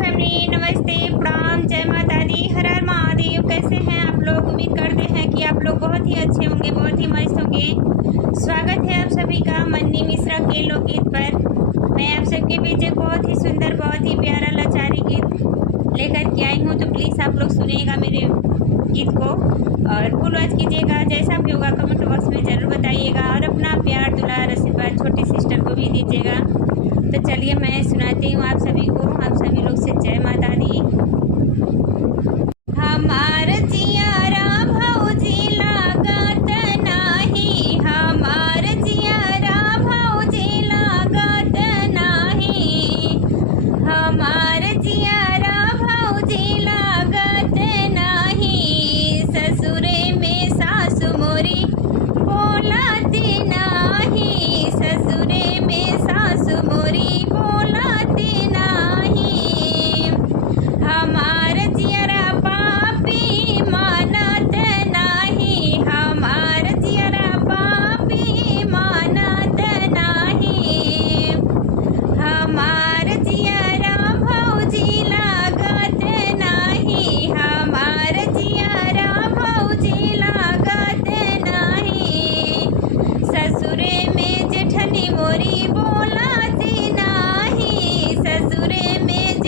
Family, नमस्ते, प्रणाम, जय माता दी, हर हर महादेव। कैसे हैं आप लोग? उम्मीद करते हैं कि आप लोग बहुत ही अच्छे होंगे, बहुत ही मस्त होंगे। स्वागत है आप सभी का मन्नी मिश्रा के लोकगीत पर। मैं आप सबके बीच एक बहुत ही सुंदर, बहुत ही प्यारा लाचारी गीत लेकर के आई हूँ, तो प्लीज़ आप लोग सुनिएगा मेरे गीत को और फुल वॉच कीजिएगा। जैसा भी होगा कमेंट बॉक्स में ज़रूर बताइएगा और अपना प्यार दुलार आशीर्वाद छोटी सिस्टर को भी दीजिएगा। तो चलिए मैं सुनाती हूँ आप सभी को, आप सभी लोग से जय माता दी। हमार जियारा भौजी लागत नाही, हमार जियारा भौजी लागत नाही, हमार जियारा भौजी लागत नाही, ससुरे में सासु मोरी बोलाती नाही, ससुरे में सासु मोरी बोलाती नाही, हमार जियरा पापी मानत नाही, हमार जियरा पापी मानत नाही, हमार जियरा भौजी लागत नाही, हमार जियरा भौजी लागत नाही, ससुरे में जेठनी मोरी बोलाती नाही, ससुरे में